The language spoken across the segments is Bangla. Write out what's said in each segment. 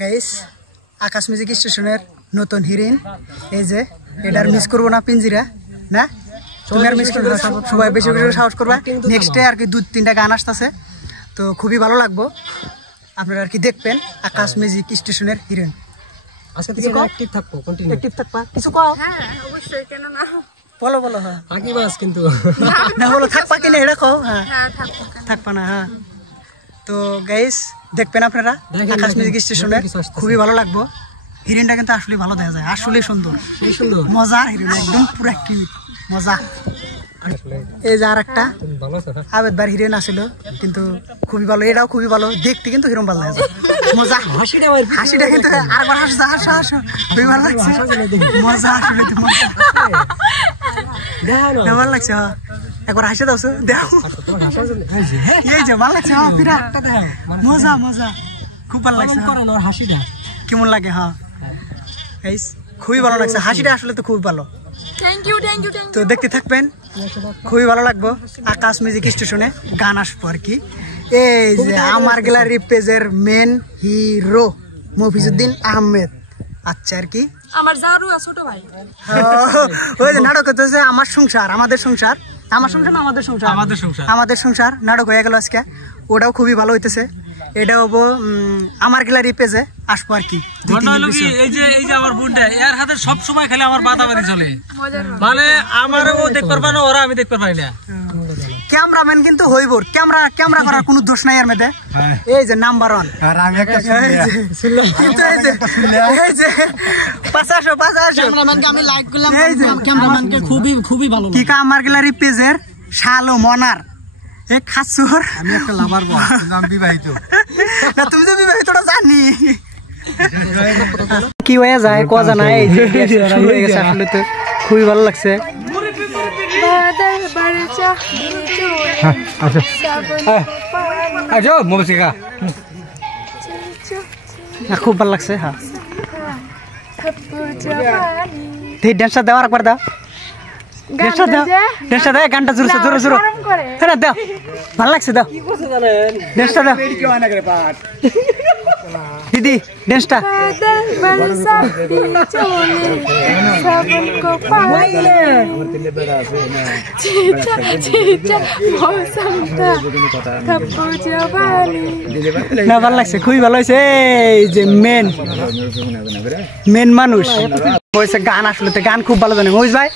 গাইস আকাশ মিউজিক স্টেশনের নতুন হিরোইন এই যে এটার মিস করব না পিঞ্জিরা না তুমি আর মিস করবে সবাই বেশি বেশি সাহস করবা নেক্সট ডে আর কি 2-3টা গান আসতেছে তো খুবই ভালো লাগবে আপনারা আর কি দেখবেন আকাশ মিউজিক স্টেশনের হিরোইন আজকে থেকে অ্যাক্টিভ থাকবো কন্টিনিউ অ্যাক্টিভ থাকবা কিছু কও হ্যাঁ অবশ্যই কেন না বলো বলো হ্যাঁ আগে বাস কিন্তু না বলো থাকবা কিনা এটা কও হ্যাঁ হ্যাঁ থাকবো থাকবা না হ্যাঁ তো গাইস দেখবেন আপনারা আকাশ মিউজিক স্টেশনের খুবই ভালো লাগবে হিরোইনটা কিন্তু আসলে ভালো দেখা যায় আসলে সুন্দর সেই সুন্দর মজার হিরোইন একদম পুরো কিউট মজা এই যে আরেকটা ভালো আছে আবেদ বার হিরোইন আছিল কিন্তু খুবই ভালো এটাও খুবই ভালো দেখতে কিন্তু হিরোইন ভালো লাগে মজা হাসিটা কিন্তু আরেকবার হাসা হাসা হাসা খুবই ভালো লাগছে মজা আসলে তো মজা দেখো ভালো লাগছে একবার হাসে দাও দেখো তোমার ভাষা এই যে ভালো লাগছে বিরাট মজা মজা খুব ভালো লাগছে করেন ওর হাসিটা কেমন লাগে হ্যাঁ গাইস খুবই ভালো লাগছে হাসিটা আসলে তো খুব ভালো থ্যাংক ইউ তো দেখতে থাকবেন খুবই ভালো লাগবে আকাশ মিউজিক স্টেশনে গান আসবো আর কি এই যে আমার গ্যালারি পেজের মেন হিরো মফিজউদ্দিন আহমেদ আচ্ছা আর কি আমার জারু ছোট ভাই ওই যে নাটক হচ্ছে আমার সংসার আমাদের সংসার আমার সংসার না আমাদের সংসার নাটক হয়ে গেল আজকে ওটাও খুবই ভালো হইতেছে এটা হবো আমার গ্যালারি পেজে আসবো আর কি এই যে আমার বোনটা এর হাতে সব সময় খালি আমার বাদাবাড়ি চলে মানে আমারও দেখতে পারবা না ওরা আমি দেখতে পারি না ক্যামেরাম্যান কিন্তু হইব ক্যামেরা করার কোনো দোষ নাই এর মধ্যে এই যে নাম্বার 1 আর আমি একটা কিন্তু এই যে 500 ক্যামেরাম্যানকে আমি লাইক করলাম ক্যামেরাম্যানকে খুবই ভালো কি কা আমার গ্যালারি পেজের শালো মনার এ খাসুর আমি একটা লাভার বয় আমি বিবাহিত না তুমি তো বিবাহিতটা জানি কি হয়ে যায় ক জানা এই যে শুরু হয়ে গেছে আসলে তো খুবই ভালো লাগছে আচ্ছা মুসিকা খুব ভালো লাগছে হ্যাঁ ডান্সটা দেওয়ার একবার দাও ডান্সটা দাও গানটা জোরে হ্যাঁ দাও ভালো লাগছে দাও ডান্সটা দাও দিদি ডান্সটা না ভালো লাগছে খুবই ভালো হয়েছে এই যে মেন মানুষ হয়েছে গান আসলে তো গান খুব ভালো জানে মহিষ ভাই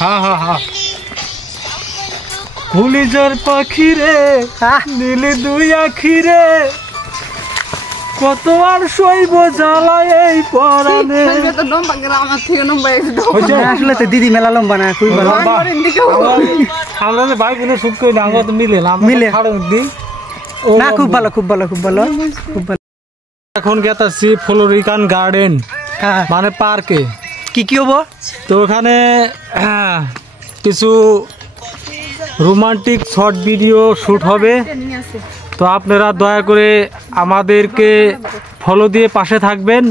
হ্যাঁ ফুলিজর পাখি রে নীলি দুই আখি রে কত আর সইব জ্বালায় এই পরাণে আসলে তো দিদি মেলা লম্বা না খুবই ভালো আমরা যে ভাই বোনের শুট করি না আমরা তো মিলে না খুব ভালো এখন গেতাছি ফ্লোরিকান গার্ডেন মানে পার্কে কি হবো তো ওখানে কিছু রোমান্টিক শর্ট ভিডিও শুট হবে তো আপনারা দয়া করে আমাদেরকে ফলো দিয়ে পাশে থাকবেন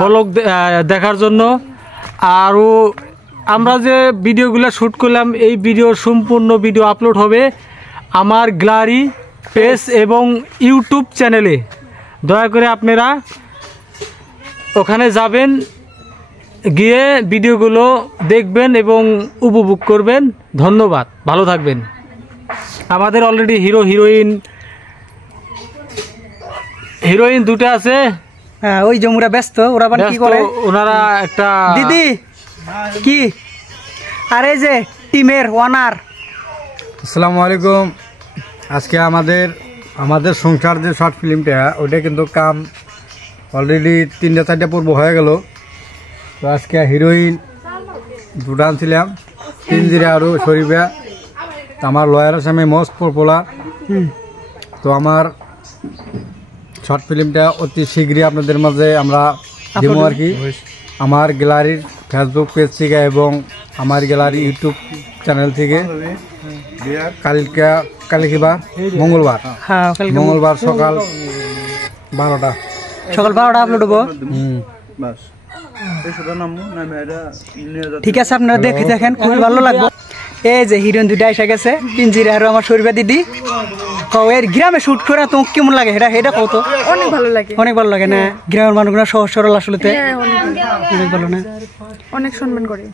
ব্লগ দেখার জন্য আরও আমরা যে ভিডিওগুলো শ্যুট করলাম এই ভিডিওর সম্পূর্ণ ভিডিও আপলোড হবে আমার গ্যালারি পেজ এবং ইউটিউব চ্যানেলে দয়া করে আপনারা ওখানে যাবেন গিয়ে ভিডিওগুলো দেখবেন এবং উপভোগ করবেন ধন্যবাদ ভালো থাকবেন আমাদের অলরেডি হিরোইন দুটো আছে হ্যাঁ ওই জমুরা ব্যস্ত ওরা কি করে ওনারা একটা দিদি কি আর এই যে টিমের ওনার আসসালামু আলাইকুম আজকে আমাদের সংসার যে শর্ট ফিল্মটা ওটা কিন্তু কাম অলরেডি 3-4টা পর্ব হয়ে গেল তো আজকে হিরোইন দুটো আনছিলাম পিঞ্জিরা আরও শরীফা আমার লয়ার আসামে মোস্ট পপুলার তো আমার শর্ট ফিল্মটা অতি শীঘ্রই আপনাদের মাঝে আমরা দিব আর কি আমার গ্যালারির ফেসবুক পেজ থেকে এবং আমার গ্যালারি ইউটিউব চ্যানেল থেকে কালকে মঙ্গলবার সকাল 12টা আপলোড হবো ঠিক আছে আপনারা দেখেন খুবই ভালো লাগবে এই যে হিরোইন দুইটা এসে গেছে পিঞ্জিরা আর আমার শরীফা দিদি কও এর গ্রামে শুট করে তোমার কেমন লাগে এটা কও তো অনেক ভালো লাগে অনেক ভালো লাগে না গ্রামের মানুষগুলো সহজ সরল আসলেতে হ্যাঁ, অনেক ভালো না অনেক সম্মান করে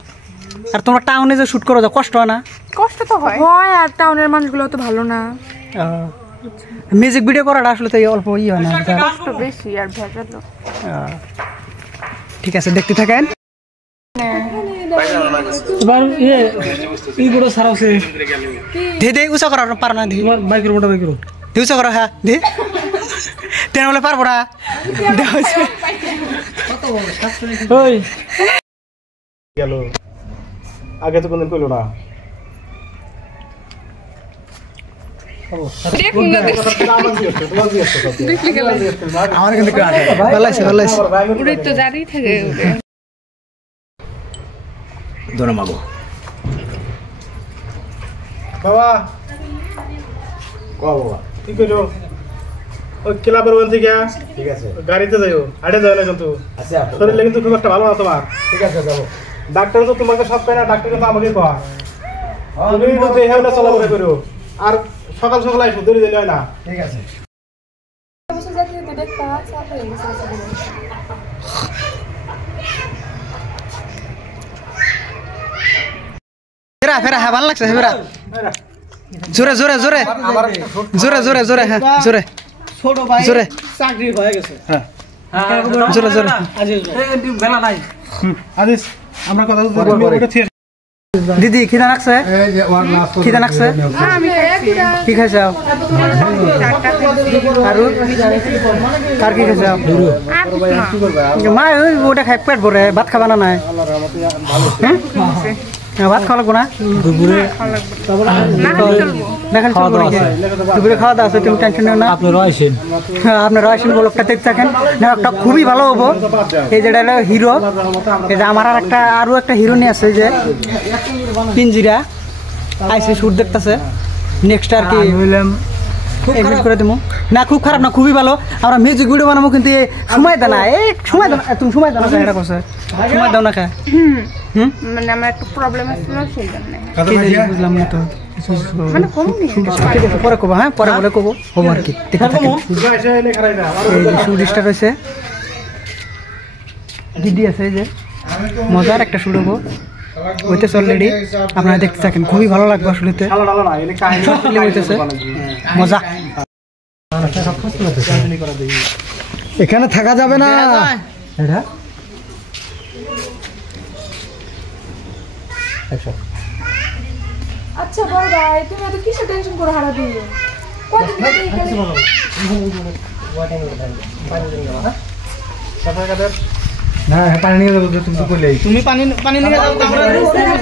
আর তোমরা টাউনে যে শুট করো কষ্ট হয় না কষ্ট তো হয় আর টাউনের মানুষগুলো তো ভালো না মিউজিক ভিডিও করাটা আসলে তো অল্প হয় না কষ্ট বেশি আর ভেজালো ঠিক আছে দেখতে থাকেন এবার এইগুলো সারাছে দে উঁচা করা পারো না দি তোমার বাইকের মোটা বাইকের উঁচা করো হ্যাঁ দি তেন বলে পারবো না ওই গেল আগে তো কোনদিন কইলো না আমার কিন্তু ভালো আছে তো জারি থাকে বাবা বাবা কি কইছো ওই ক্লাবের ওখান থেকে ঠিক আছে গাড়িতে যাইও হাঁটে যাও না কিন্তু আচ্ছা শরীরে কিন্তু খুব একটা ভালো না তোমার ঠিক আছে যাবো ডাক্তার তো তোমাকে সব কয় না ডাক্তার কিন্তু আমাকে কয় তুমি তো দেহে না চলাফেরা করো আর সকাল সকাল আইসো দেরি দিলে হয় না ঠিক আছে ফেরা হ্যাঁ ভালো লাগছে ফেরা জোরে জোরে জোরে জোরে জোরে জোরে হ্যাঁ জোরে ছোট ভাই জোরে চাকরি হয়ে গেছে জোরে জোরে বেলা নাই আদিস আমরা কথা বলতে দিদি খিদা লাগছে খিদা লাগছে কি খাইছ আর কার কি খাইছ মা ওটা খাই পেট ভরে ভাত খাবা না নাই ভাত খাওয়া লাগবো না দুপুরে খাওয়া দাওয়া আছে তুমি টেনশন নিও না আপনারা আসেন ব্লগটা দেখতে থাকেন একটা খুবই ভালো হবো এই যেটা হলো হিরো এই যে আমার আর একটা আরো একটা হিরো নিয়ে আছে যে পিঞ্জিরা আইসি শুট দেখতেছে নেক্সট আর কি এডিট করে দেবো না খুব খারাপ না খুবই ভালো আমরা মিউজিক ভিডিও বানাবো কিন্তু সময় দেয় না সময় দাও তুমি সময় দাও না এটা করছে সময় দাও না খা মানে আমার একটু প্রবলেম আছে না সেই জন্য বুঝলাম না তো মানে কম ঠিক আছে পরে কবো হ্যাঁ পরে বলে কবো হবো আর কি দেখতে থাকেন এই যে শুডিসটা রয়েছে দিদি আছে এই যে মজার একটা শুট হবো হইতেছে অলরেডি আপনারা দেখতে থাকেন খুবই ভালো লাগবে আসলে হইতেছে মজা এখানে থাকা যাবে না এটা আচ্ছা বড় ভাই তুমি এত কিসে টেনশন করে হারা দিলে না পানি নিয়ে যাবো তুমি তো কইলে তুমি পানি নিয়ে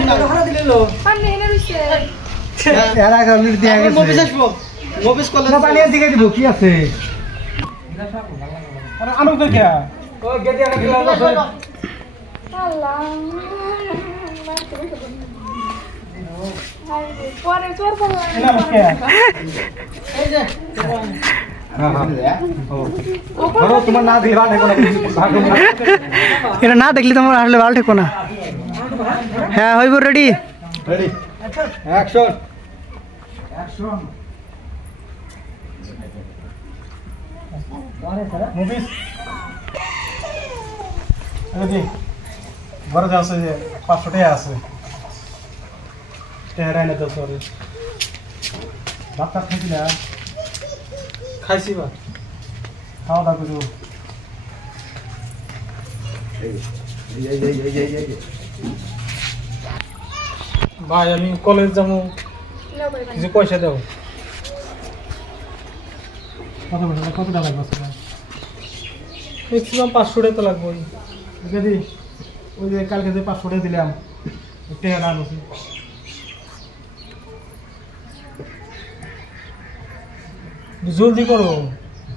যাও পানি এনে দিছে এরা গালির দিয়া গেছে মফিস আসবো মফিস কলেজ না পানি দিকে দিব কি আছে আরে আনো কে কে ও গেদি আনা কি আছে আল্লাহ পরে চোর পালা না কে এই যে তোমার না দিলে ভালো ঠেকো না এটা না দেখলে তোমার আসলে ভালো ঠেকো না হ্যাঁ হইব ready ready action action movies ready বড় আছে যে 500 টাকা আছে টেহরাই না তো সরি ডাক্তার খাইছি না খাইছি বা খাওয়া দাওয়া করো ভাই আমি কলেজ যাবো কিছু পয়সা দাও কত টাকা লাগবে ম্যাক্সিমাম 500 টাকা তো লাগবে যদি ওই যে কালকে যে 500 টাকা দিলাম টেহরা আনছি জলদি করো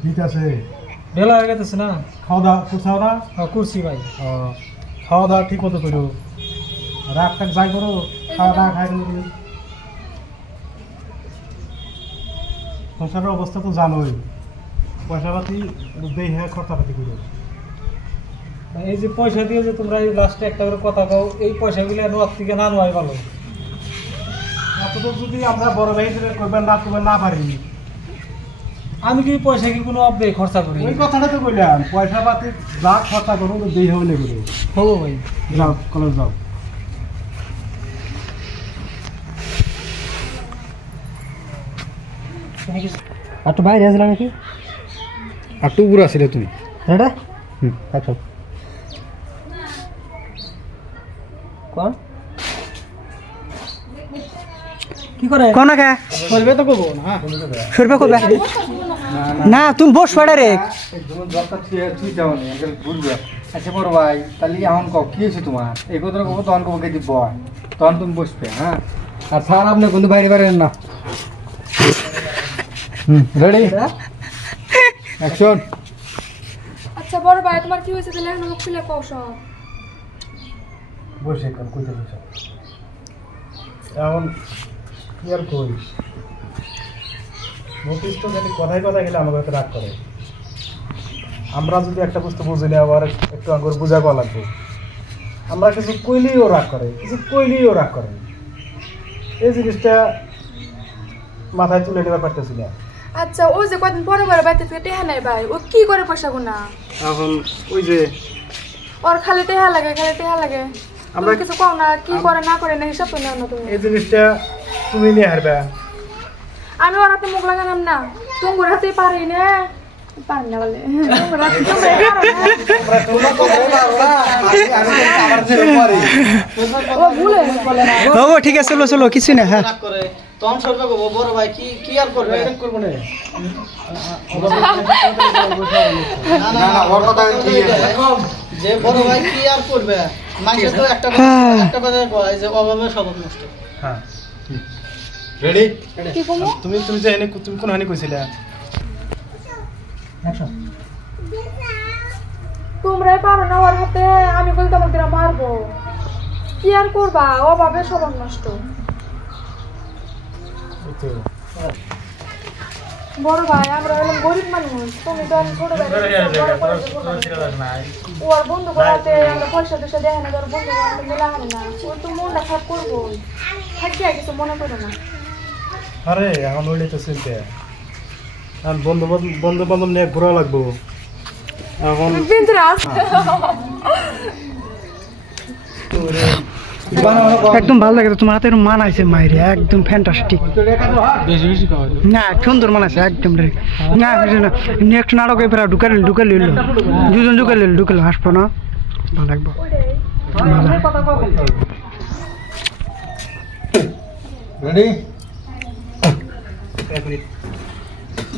ঠিক আছে বেলা হয়ে গেছে না খাওয়া দাওয়া করছাও না করছি ভাই খাওয়া দাওয়া ঠিক মতো করো রাত টাক যাই করো খাওয়া দাওয়া খাই করো সংসারের অবস্থা তো জানোই পয়সা পাতি দেই হ্যাঁ খরচাপাতি করো এই যে পয়সা দিয়ে যে তোমরা এই লাস্টে একটা করে কথা কও এই পয়সাগুলো নোয়ার থেকে না নোয়াই ভালো এতটুকু যদি আমরা বড় ভাই হিসেবে করবেন না করবেন না পারি আমি কি পয়সা কি কোনো অব্যয় খরচা করি? ওই কথাটা তো কইলাম, পয়সা পাতি যা খরচা করো তো দেই হলে করে। হবো ভাই। যাও কলেজ যাও। আর তো বাইরে আসলাম নাকি? আর টু পুরা ছিলে তুমি এটা আচ্ছা কোন কি করে কোন কে করবে তো কবো না। সরবে কবে না তুমি বস পড়ে রে দরকার তুই যাও না ঘুরবে। আচ্ছা বড় ভাই তাহলে এখন কও কি হয়েছে তোমার? এই কথা কব তখন কব কে দিব তখন তুমি বসবে। হ্যাঁ আর স্যার আপনি কিন্তু বাইরে বাইরে না। Ready action. আচ্ছা বড় ভাই তোমার কি হয়েছে তাহলে মুখ খুলে কও সব। বসে কাম কইতে বসে। এখন কি আর কই? নোটিস তো খালি কথায় কথায় গেলে আমার কাছে রাগ করে। আমরা যদি একটা বস্তু বুঝি না আবার একটু আগে বুঝাবো লাগবে। আমরা কিছু কইলেই ও রাগ করে, কিছু কইলেই ও রাগ করে। এই জিনিসটা মাথায় তুলে নেবার পারতেছি না। আচ্ছা ও যে কদিন পরে পরে বাড়িতে থেকে টেহা নাই ভাই, ও কি করে পয়সা গুনা? এখন ওই যে ওর খালি টেহা লাগে, খালি টেহা লাগে। আমরা কিছু কও না, কি করে না করে না হিসাব তো নাও না তুমি। এই জিনিসটা তুমি নিয়ে হারবে। আমি ওর হাতে মুখ লাগালাম না, তুমি হাতে পারি না। পারি না বলে তোমার হাতে তুমি পারো না। ও ভুলে বাবু ঠিক আছে চলো চলো কিছু না। হ্যাঁ তখন সরবে গো বড় ভাই কি আর করবে? করবো না। না না ওর কথা ঠিক আছে। যে বড় ভাই কি আর করবে? মানুষের তো একটা কথা কয় যে অভাবে স্বভাব নষ্ট। হ্যাঁ রেডি কি কমো? তুমি যে এনে তুমি কোন হানি কইছিলা? তোমরাই পারো না ওর হাতে, আমি বলি তোমাকে মারবো। কি আর করবা, অভাবে স্বভাব নষ্ট। বড় ভাই আমরা হলাম গরিব মানুষ, তুমি তো আমি ছোট ভাই ওর বন্ধু করাতে আমরা পয়সা টয়সা দেয় না, ওর বন্ধু করাতে মেলা হয় না, ও তো মনটা খারাপ করবো। থাকিয়া কিছু মনে করো না। আরে এখন ওইটাই তো চিনতে। এখন বন্ধু বান্ধব নিয়ে ঘোরা লাগবো। এখন বিন্দ্রাস একদম ভালো লাগে তোমার হাতে মানাইছে মাইরে একদম ফ্যান্টাস্টিক। না সুন্দর মানাইছে একদম না নেক্সট নাটকে ফেরা ঢুকে নিল দুজন ঢুকে আসবো না ভালো লাগবো। কথা কও রেডি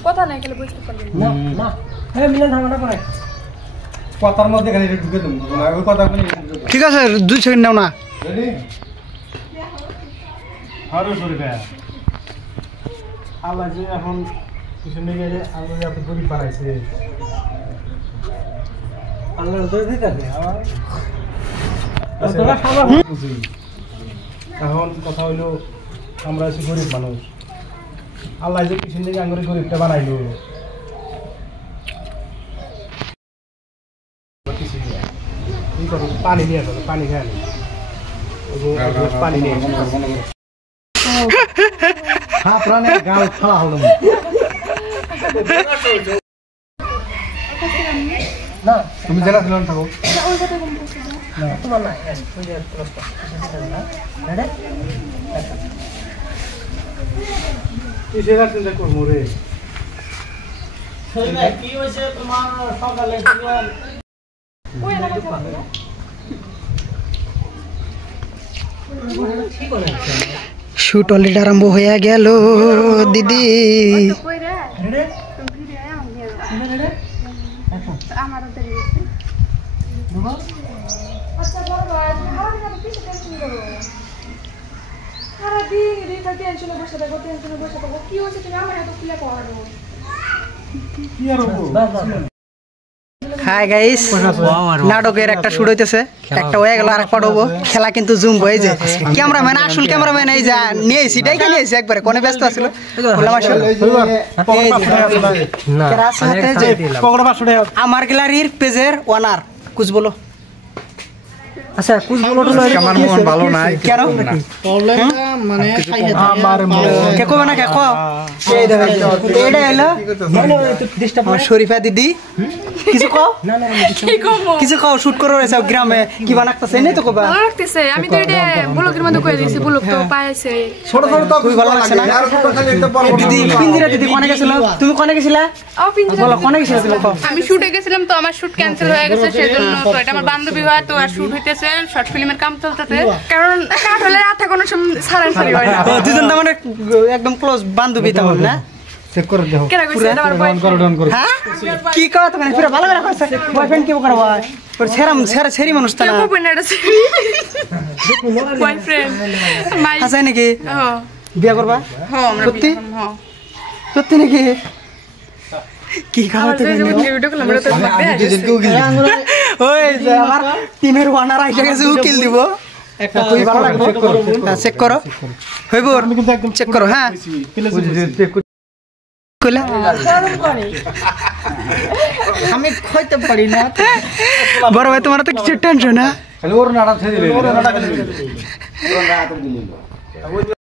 কথা নাই গেলে বুঝতে পারবে না না এই মিলন ঝামেলা করে কথার মধ্যে খালি ঢুকে দেবো ওই কথা ঠিক আছে 2 সেকেন্ড নাও না। রেডি আরো সরবে। আল্লাহ যে এখন কিছু নেই গেলে আল্লাহ এত গরিব বানাইছে। আল্লাহ তো দিতে হবে আমার বুঝি। এখন কথা হইলো আমরা আছি গরিব মানুষ, আল্লাহ যে কিছু নেই আঙ্গুরে গরিবটা বানাইলো। পানি নিয়ে আসো, পানি খেয়ে নি। পানি নিয়ে প্রাণে গাল খাওয়া হলো না তুমি জেলা দিলাম থাকো তোমার না ওই যে প্রশ্ন রেডি কিসের চিন্তা করবো রে? কি হয়েছে তোমার সকালে? ওই না কথা বলো। শুট অলরেডি আরম্ভ হয়ে গেল দিদি। কই রে রেডি তুমি ফিরে আয় আমি রেডি আমার দেরি হচ্ছে। দুগো আচ্ছা বড় ভাই তুমি হারা দিন কিছু টেনশন করো। সারা দিন এদিকে টেনশনে বসে থাকো, টেনশনে বসে থাকো। কি হচ্ছে তুমি আমার এত খুলে পড়ো? কি আর হবো? হাই গাইস, নাটকের একটা শুট হইতেছে, একটা হয়ে গেল আর একটা হবো। খেলা কিন্তু জুমবো। এই যে ক্যামেরাম্যান, আসল ক্যামেরাম্যান এই যে নিয়েছি, ডাইকে নিয়েছি একবারে। কোনে ব্যস্ত আছিল বললাম আসলে আমার গ্যালারির পেজের ওনার কুছ বলো। আচ্ছা কুছ বলো তো আমার মন ভালো নাই কেন প্রবলেমটা মানে খাইয়ে কে কবে না কে কো এই দেখো এটা এলো আমার শরীফা দিদি কিছু কও কিছু কও শুট করো এসব গ্রামে কি বানাকতেছে নেই তো কবা ভালো লাগতেছে আমি তো এটা ব্লগের মধ্যে কই দিয়েছি ব্লগ তো পাইছে ছোট ছোট তো খুবই ভালো লাগছে না আর ছোট খালি একটা বড় দিদি পিঞ্জিরা দিদি কোনে গেছিল তুমি কোনে গেছিলা বলো কোনে গেছিলা তুমি কও আমি শুটে গেছিলাম তো আমার শুট ক্যান্সেল হয়ে গেছে সেজন্য তো এটা আমার বান্ধবী হয় তো আর শুট হইতেছে শর্ট ফিল্মের কাম চলতেছে কারণ কাঠলের আঠা কোনো সারাসারি হয় না দুজন তো মানে একদম ক্লোজ বান্ধবী তেমন না চেক করে দেখো কেন কইছে এটা আমার বয়ফ্রেন্ড ডাউন করো হ্যাঁ কি কও তো মানে পুরো ভালো করে কইছে বয়ফ্রেন্ড কি করবা ওর ছেড়ি মানুষ তা না কেউ কই না এটা বয়ফ্রেন্ড মাই আছে নাকি হ্যাঁ বিয়ে করবা হ্যাঁ আমরা সত্যি হ্যাঁ সত্যি নাকি কি খাওয়া তো যে ভিডিও করলাম আমরা তো ওই যে আমার টিমের ওয়ানার আইসা গেছে উকিল দিব খুবই ভালো লাগবে চেক করো হইব চেক করো হ্যাঁ কইলা আমি খাইতে পারি না বড় ভাই তোমার তো কিছু টেনশন না খালি ওর নাড়া ছেড়ে দিলে